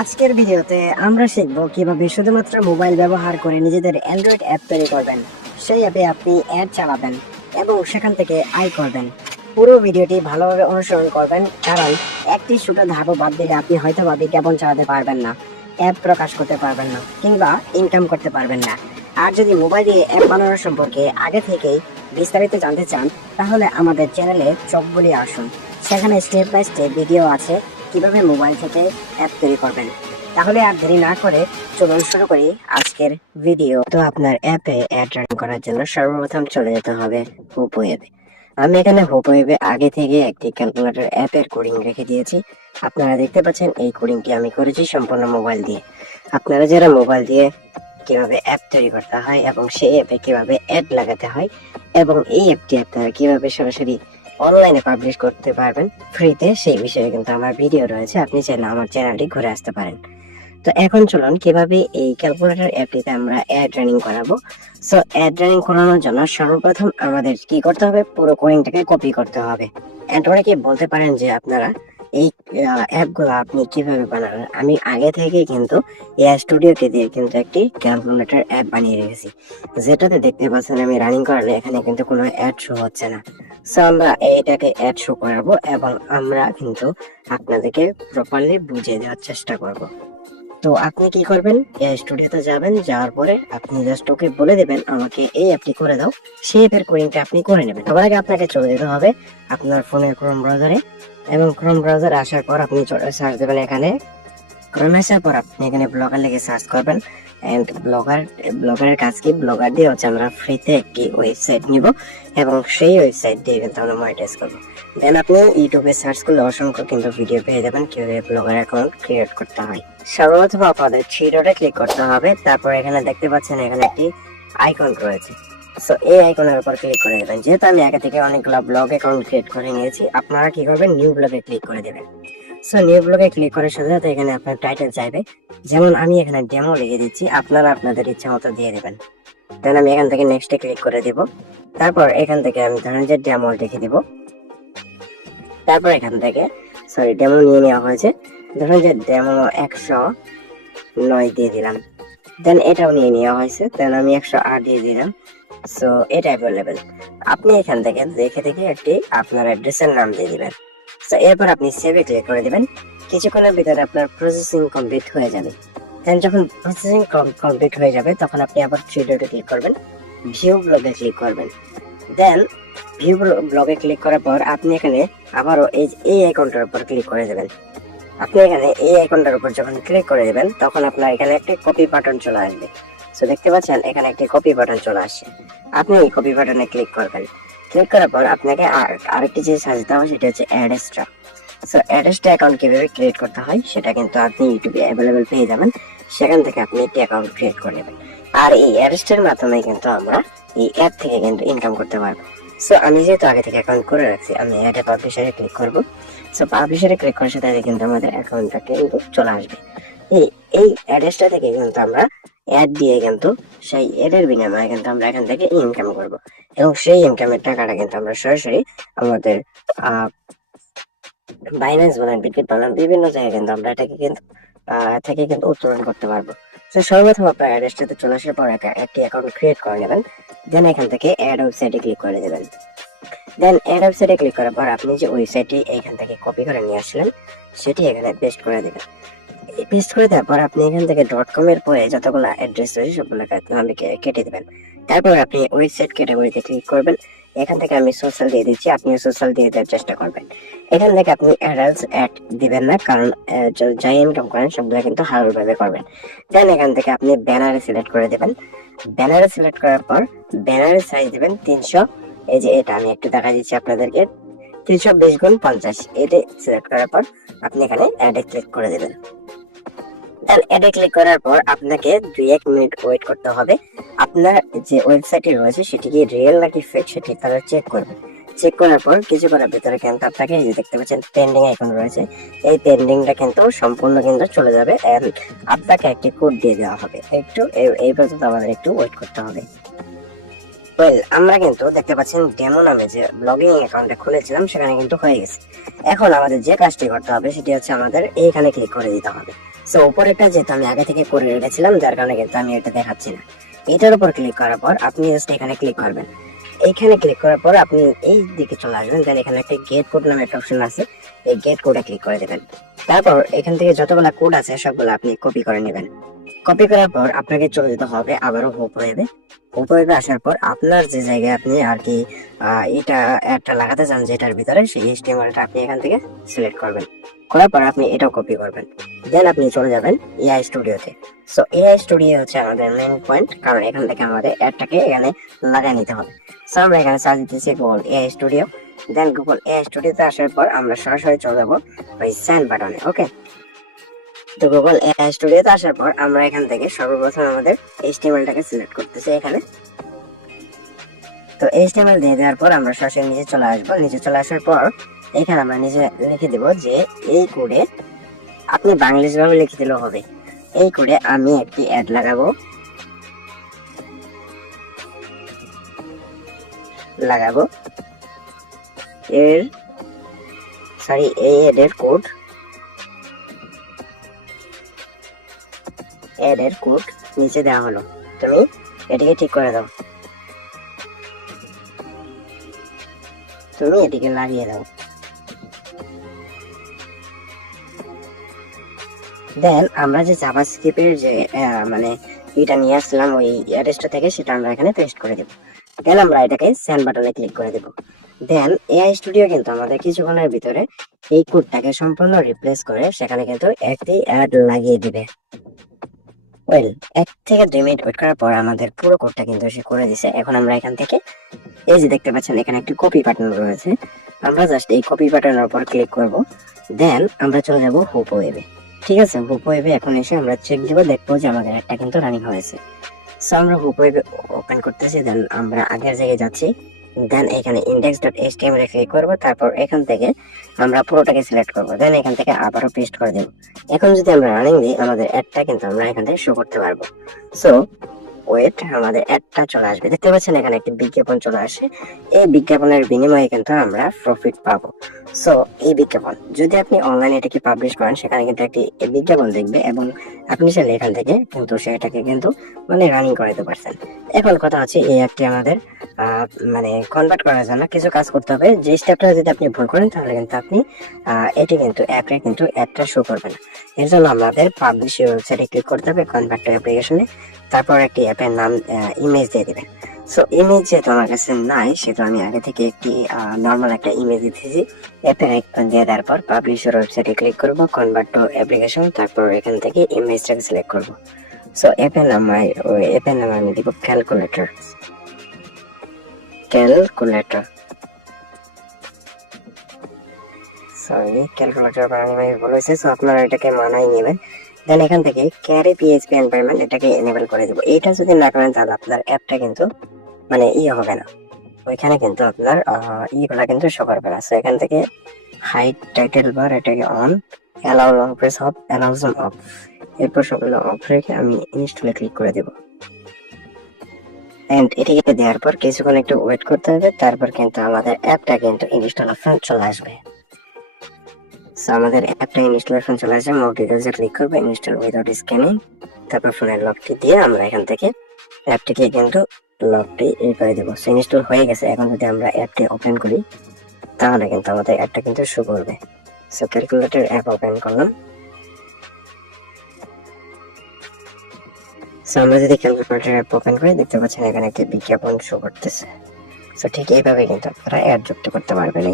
আজকের ভিডিওতে আমরা শিখব কিভাবে শুধুমাত্র মোবাইল ব্যবহার করে নিজেদের অ্যান্ড্রয়েড অ্যাপ তৈরি করবেন। সেই অ্যাপে আপনি অ্যাড চালাবেন এবং সেখান থেকে আয় করবেন। পুরো ভিডিওটি ভালোভাবে অনুসরণ করবেন, কারণ একটি ছোট ধাপও বাদ দিলে আপনি হয়তো বিজ্ঞাপন চালাতে পারবেন না, অ্যাপ প্রকাশ করতে পারবেন না, কিংবা ইনকাম করতে পারবেন না। আর যদি মোবাইল দিয়ে অ্যাপ বানানোর সম্পর্কে আগে থেকেই বিস্তারিত জানতে চান, তাহলে আমাদের চ্যানেলে চোখ বুলিয়ে আসুন। সেখানে স্টেপ বাই স্টেপ ভিডিও আছে কিভাবে মোবাইল থেকে অ্যাপ তৈরি করবেন। তাহলে আর দেরি না করে চলুন শুরু করি আজকের ভিডিও। তো আপনার অ্যাপে অ্যাড রান করার জন্য সর্বপ্রথম চলে যেতে হবে হুপো অ্যাপে। আমি এখানে হুপো অ্যাপে আগে থেকে একটি ক্যালকুলেটর অ্যাপের কোডিং রেখে দিয়েছি। আপনারা দেখতে পাচ্ছেন এই কোডিংটি আমি করেছি সম্পূর্ণ মোবাইল দিয়ে। আপনারা যারা মোবাইল দিয়ে কিভাবে অ্যাপ তৈরি করতে হয় এবং সেই অ্যাপে কিভাবে অ্যাড লাগাতে হয় এবং এই অ্যাপটি আপনারা কিভাবে সরাসরি অনলাইনে পাবলিশ করতে পারবেন ফ্রিতে, সেই বিষয়ে কিন্তু আমার ভিডিও রয়েছে, আপনি চাইলে আমার চ্যানেলটি ঘুরে আসতে পারেন। তো এখন চলুন কিভাবে এই ক্যালকুলেটর অ্যাপটিতে আমরা অ্যাড রানিং করাবো। সো অ্যাড রানিং করানোর জন্য সর্বপ্রথম আমাদের কি করতে হবে, পুরো কোডিংটাকে কপি করতে হবে। এন্ড অনেকে বলতে পারেন যে আপনারা এই অ্যাপগুলো আপনি কিভাবে বানাবেন। আমি আগে থেকে কিন্তু এআই স্টুডিওকে দিয়ে কিন্তু একটি ক্যালকুলেটর অ্যাপ বানিয়ে রেখেছি, যেটাতে দেখতে পাচ্ছেন আমি রানিং করালে এখানে কিন্তু কোনো অ্যাড শো হচ্ছে না। সো আমরা এইটাকে অ্যাড শো করাবো এবং আমরা কিন্তু আপনাদেরকে প্রপারলি বুঝিয়ে দেওয়ার চেষ্টা করব। তো আপনি কি করবেন, এআই স্টুডিওতে যাবেন, যাওয়ার পরে আপনি জাস্ট ওকে বলে দেবেন আমাকে এই অ্যাপটি করে দাও, সেই অ্যাপের কোডিংটা আপনি করে নেবেন। সবার আগে আপনাকে চলে যেতে হবে আপনার ফোনের ক্রোম ব্রাউজারে, এবং ক্রোম ব্রাউজারে আসার পর আপনি সার্চ দেবেন এখানে। ক্রোমে আসার পর আপনি এখানে ব্লগার লিখে সার্চ করবেন। এন্ড ব্লগারের কাজ কি, ব্লগার দিয়ে হচ্ছে আমরা ফ্রিতে একটি ওয়েবসাইট নিব এবং সেই ওয়েবসাইট দিয়ে কিন্তু আমরা মনিটাইজ করবো। দেন আপনি ইউটিউবে সার্চ করলে অসংখ্য কিন্তু ভিডিও পেয়ে যাবেন কিভাবে ব্লগার অ্যাকাউন্ট ক্রিয়েট করতে হয়। সর্বপ্রথম আপনাদের থ্রি ডটে ক্লিক করতে হবে, তারপর এখানে দেখতে পাচ্ছেন এখানে একটি আইকন রয়েছে। সো এই আইকনের উপর ক্লিক করে দেবেন। যেহেতু আমি আগে থেকে অনেকগুলো ব্লগ অ্যাকাউন্ট ক্রিয়েট করে নিয়েছি, আপনারা কি করবেন, নিউ ব্লগে ক্লিক করে দেবেন। সো নিউ ব্লগে ক্লিক করার সাথে সাথে এখানে আপনার টাইটেল চাইবে, যেমন আমি এখানে ডেমো লিখে দিচ্ছি, আপনারা আপনাদের ইচ্ছা মতো দিয়ে দেবেন। দেন আমি এখান থেকে নেক্সটে ক্লিক করে দিব। তারপর এখান থেকে আমি ধরেন যে ডেমো লিখে দিব। তারপর এখান থেকে ডেমো নিয়ে নেওয়া হয়েছে, ধরুন যে ডেমো 109 দিয়ে দিলাম। দেন এটাও নিয়ে নেওয়া হয়েছে, দেন আমি 108 দিয়ে দিলাম। সো এটা অ্যাভেলেবেল। আপনি এখান থেকে দেখে দেখে একটি আপনার অ্যাড্রেসের নাম দিয়ে দিবেন। তো এরপর আপনি সেভে ক্লিক করে দিবেন। কিছুক্ষণের ভিতরে আপনার প্রসেসিং কমপ্লিট হয়ে যাবে। দেন যখন প্রসেসিং কমপ্লিট হয়ে যাবে তখন আপনি আবার থ্রি ডটে ক্লিক করবেন, ভিউ ব্লগে ক্লিক করবেন। দেন ভিউ ব্লগে ক্লিক করার পর আপনি এখানে আবারও এই আইকনটার উপর ক্লিক করে দেবেন। আপনি এখানে এই আইকনটার উপর যখন ক্লিক করে দেবেন তখন আপনার এখানে একটি কপি বাটন চলে আসবে। সো দেখতে পাচ্ছেন এখানে একটি কপি বাটন চলে আসছে। আপনি এই কপি বাটনে ক্লিক করবেন। ক্লিক করার পর আপনাকে আরেকটি জিনিস সাজাতে হবে, সেটা হচ্ছে add extra. So add extra account কিভাবে ক্রিয়েট করতে হয় সেটা কিন্তু আপনি ইউটিউবে অ্যাভেলেবেল পেয়ে যাবেন, সেখান থেকে আপনি একটি অ্যাকাউন্ট ক্রিয়েট করে নেবেন। আর এই অ্যাড এক্সট্রার মাধ্যমে কিন্তু আমরা এই অ্যাপ থেকে কিন্তু ইনকাম করতে পারবো। সো আমি যেহেতু আগে থেকে অ্যাকাউন্ট করে রাখছি, আমি অ্যাড পাবলিশারে ক্লিক করব। সো পাবলিশারে ক্লিক করার সাথে কিন্তু আমাদের অ্যাকাউন্টটা কিন্তু চলে আসবে। এই অ্যাড্রেসটা থেকে কিন্তু আমরা অ্যাড দিয়ে কিন্তু সেই অ্যাডের বিনিময়ে কিন্তু আমরা এখান থেকে ইনকাম করব, এবং সেই ইনকামের টাকাটা কিন্তু আমরা সরাসরি আমাদের বাইন্যান্স বলেন, বিটবিট বলেন, বিভিন্ন জায়গায় কিন্তু আমরা এটাকে কিন্তু থেকে কিন্তু উত্তোলন করতে পারবো। তো সর্বপ্রথম আপনার অ্যাড্রেসটাতে চলে আসার পর একটি অ্যাকাউন্ট ক্রিয়েট করে নেবেন। দেন এখান থেকে অ্যাড ওয়েবসাইটে ক্লিক করে দেবেন। দেন অ্যাড ওয়েবসাইটে ক্লিক করার পর আপনি যে ওয়েবসাইটটি এখান থেকে কপি করে নিয়ে আসলেন সেটি এখানে পেস্ট করে দেবেন। পেস্ট করে দেওয়ার পর আপনি এখান থেকে .com এর পরে যতগুলো অ্যাড্রেস রয়েছে সবগুলো কেটে দেবেন। তারপর আপনি ওয়েবসাইট ক্যাটাগরিতে ক্লিক করবেন। এখান থেকে আমি সোশ্যাল দিয়ে দিচ্ছি, আপনি সোশ্যাল দিয়ে দেওয়ার চেষ্টা করবেন। এখান থেকে আপনি অ্যাডাল্টস অ্যাড দিবেন না, কারণ যাই ইনকাম করেন সবগুলো কিন্তু হালাল ভাবে করবেন। দেন এখান থেকে আপনি ব্যানারে সিলেক্ট করে দেবেন। ব্যানারে সিলেক্ট করার পর ব্যানারের সাইজ দিবেন 300। এই যে এটা আমি একটু দেখা দিচ্ছি আপনাদেরকে, 320x50। এটা সিলেক্ট করার পর আপনি এখানে অ্যাডে ক্লিক করে দেবেন। দেন অ্যাডে ক্লিক করার পর আপনাকে 2-1 মিনিট ওয়েট করতে হবে। আপনার যে ওয়েবসাইটটি রয়েছে সেটি কি রিয়েল নাকি ফেক সেটি তারা চেক করবে। চেক করার পর কিছুক্ষণের ভিতরে কিন্তু আপনাকে এই যে দেখতে পাচ্ছেন পেন্ডিং আইকন রয়েছে, এই পেন্ডিংটা কিন্তু সম্পূর্ণ কিন্তু চলে যাবে এন্ড আপনাকে একটি কোড দিয়ে দেওয়া হবে। একটু এই পর্যন্ত আমাদের একটু ওয়েট করতে হবে। ওয়েল, আমরা কিন্তু দেখতে পাচ্ছেন ডেমো নামে যে ব্লগিং অ্যাকাউন্টটা খুলেছিলাম সেখানে কিন্তু হয়ে গেছে। এখন আমাদের যে কাজটি করতে হবে সেটি হচ্ছে আমাদের এইখানে ক্লিক করে দিতে হবে। সো উপরেরটা যেহেতু আমি আগে থেকে করে রেখেছিলাম যার কারণে কিন্তু আমি এটা দেখাচ্ছি না। এটার উপর ক্লিক করার পর আপনি জাস্ট এখানে ক্লিক করবেন। এইখানে ক্লিক করার পর আপনি এই দিকে চলে আসবেন। দেন এখানে একটা গেট কোড নামে একটা অপশন আছে, এই গেট কোডে ক্লিক করে দেবেন। তারপর এখান থেকে যতগুলো কোড আছে সবগুলো আপনি কপি করে নেবেন। কপি করার পর আপনাকে চলে যেতে হবে আবারও হোপ ওয়েবে। হোপ ওয়েবে আসার পর আপনার যে জায়গায় আপনি আর কি এটা একটা লাগাতে চান যেটার ভিতরে, সেই HTML-টা আপনি এখান থেকে সিলেক্ট করবেন। করার পর আপনি এটাও কপি করবেন। দেন আপনি চলে যাবেন এআই স্টুডিওতে। সো এআই স্টুডিও হচ্ছে আমাদের মেইন পয়েন্ট, কারণ এখান থেকে আমাদের অ্যাডটাকে এখানে লাগাই নিতে হবে। সো আমরা এখানে সার্চ দিতেছি গুগল এআই স্টুডিও। দেন গুগল এআই স্টুডিওতে আসার পর আমরা সরাসরি চলে যাবো ওই সেন্ড বাটনে। ওকে, তো গুগল এআই স্টুডিওতে আসার পর আমরা এখান থেকে সর্বপ্রথম আমাদের HTML-টাকে সিলেক্ট করতেছি এখানে। তো HTML দিয়ে দেওয়ার পর আমরা সরাসরি নিচে চলে আসবো। নিচে চলে আসার পর এখানে আমরা নিচে লিখে দেব যে এই কোডে, আপনি বাংলিশ ভাবে লিখে দিলেও হবে, এই কোডে আমি একটি অ্যাড লাগাবো এই অ্যাডের কোড নিচে দেওয়া হলো, তুমি এটিকে ঠিক করে দাও, তুমি এটিকে লাগিয়ে দাও। দেন আমরা যে জাভাস্ক্রিপ্টের যে মানে এটা নিয়ে আসলাম ওই অ্যাড্রেসটা থেকে, সেটা আমরা এখানে পেস্ট করে দেব। দেন আমরা এটাকে সেন্ড বাটনে ক্লিক করে দেব। দেন এআই স্টুডিও কিন্তু আমাদের কিছুক্ষণের ভিতরে এই কোডটাকে সম্পূর্ণ রিপ্লেস করে সেখানে কিন্তু একটি অ্যাড লাগিয়ে দিবে। ওয়েল, 1 থেকে 2 মিনিট ওয়েট করার পর আমাদের পুরো কোডটা কিন্তু সে করে দিছে। এখন আমরা এখান থেকে এই যে দেখতে পাচ্ছেন এখানে একটি কপি বাটন রয়েছে, আমরা জাস্ট এই কপি বাটনের উপর ক্লিক করব। দেন আমরা চলে যাব হোপ ওয়েবে। ঠিক আছে, হোপ ওয়েবে এখন এসে আমরা চেক দিব, দেখবো যে আমাদের একটা কিন্তু রানিং হয়েছে। সো আমরা হোপ ওয়েবে ওপেন করতেছি। দেন আমরা আগের জায়গায় যাচ্ছি। দেন এখানে index.html এ ক্লিক করব। তারপর এখান থেকে আমরা পুরোটাকে সিলেক্ট করব। দেন এখান থেকে আবারও পেস্ট করে দেব। এখন যদি আমরা রানিং দিই আমাদের অ্যাডটা কিন্তু আমরা এখান থেকে শো করতে পারবো। সো ওয়েট, আমাদের অ্যাডটা চলে আসবে। দেখতে পাচ্ছেন এখানে একটি বিজ্ঞাপন চলে আসে। এই বিজ্ঞাপনের বিনিময়ে কিন্তু আমরা প্রফিট পাবো। সো এই বিজ্ঞাপন যদি আপনি অনলাইনে এটাকে পাবলিশ করেন সেখানে কিন্তু একটি বিজ্ঞাপন দেখবে এবং আপনি চাইলে এখান থেকে কিন্তু সেটাকে কিন্তু মানে রানিং করাতে পারছেন। এখন কথা হচ্ছে এই অ্যাডটি আমাদের মানে কনভার্ট করার জন্য কিছু কাজ করতে হবে। যে স্টেপটা যদি আপনি ভুল করেন তাহলে কিন্তু আপনি এটি কিন্তু অ্যাপে কিন্তু অ্যাডটা শো করবে না। এর জন্য আমাদের পাবলিশ ওয়েবসাইটে ক্লিক করতে হবে, কনভার্ট টু অ্যাপ্লিকেশনে। তারপর একটি অ্যাপের নাম ইমেজ দিয়ে দিবেন। সো ইমেজ যেহেতু আমার কাছে নাই সেহেতু আমি আগে থেকে একটি নর্মাল একটা ইমেজ দিতেছি। অ্যাপের আইকন দিয়ে দেওয়ার পর পাবলিশার ওয়েবসাইটে ক্লিক করব, কনভার্ট টু অ্যাপ্লিকেশন, তারপর এখান থেকে ইমেজটাকে সিলেক্ট করব। সো অ্যাপের নাম আমি দিব ক্যালকুলেটর। সরি, ক্যালকুলেটর বানানো বলেছে। সো আপনারা এটাকে মানায় নেবেন। দেন এখান থেকে ক্যারি পিএইচপি এনভায়রনমেন্ট এটাকে এনেবল করে দেব। এটা যদি না করেন তাহলে আপনার অ্যাপটা কিন্তু মানে হবে না, ওইখানে কিন্তু আপনার ইগুলা কিন্তু শো করবে না। সো এখান থেকে হাইট টাইটেল বার এটাকে on, allow long press of, allow zoom of, এরপর সবগুলো অফ রেখে আমি ইনস্টলে ক্লিক করে দেব। এন্ড এটিকে দেওয়ার পর কিছুক্ষণ একটু ওয়েট করতে হবে, তারপর কিন্তু আমাদের অ্যাপটা কিন্তু ইনস্টল অপশন চলে আসবে। সো আমাদের অ্যাপটা ইনস্টলেশন চলে আসে। মোর ডিটেইলসে ক্লিক করবে, ইনস্টল উইদাউট স্ক্যানিং, তারপর ফোনের লকটি দিয়ে আমরা এখান থেকে অ্যাপটিকে কিন্তু লকটি করে দেবো। সো ইনস্টল হয়ে গেছে। এখন যদি আমরা অ্যাপটি ওপেন করি তাহলে কিন্তু আমাদের অ্যাপটা কিন্তু শো করবে। সো ক্যালকুলেটর অ্যাপ ওপেন করলাম। সো আমরা যদি ক্যালকুলেটর অ্যাপ ওপেন করি দেখতে পাচ্ছেন এখানে একটি বিজ্ঞাপন শো করতেছে। সো ঠিক এইভাবে কিন্তু আপনারা অ্যাড যুক্ত করতে পারবেন।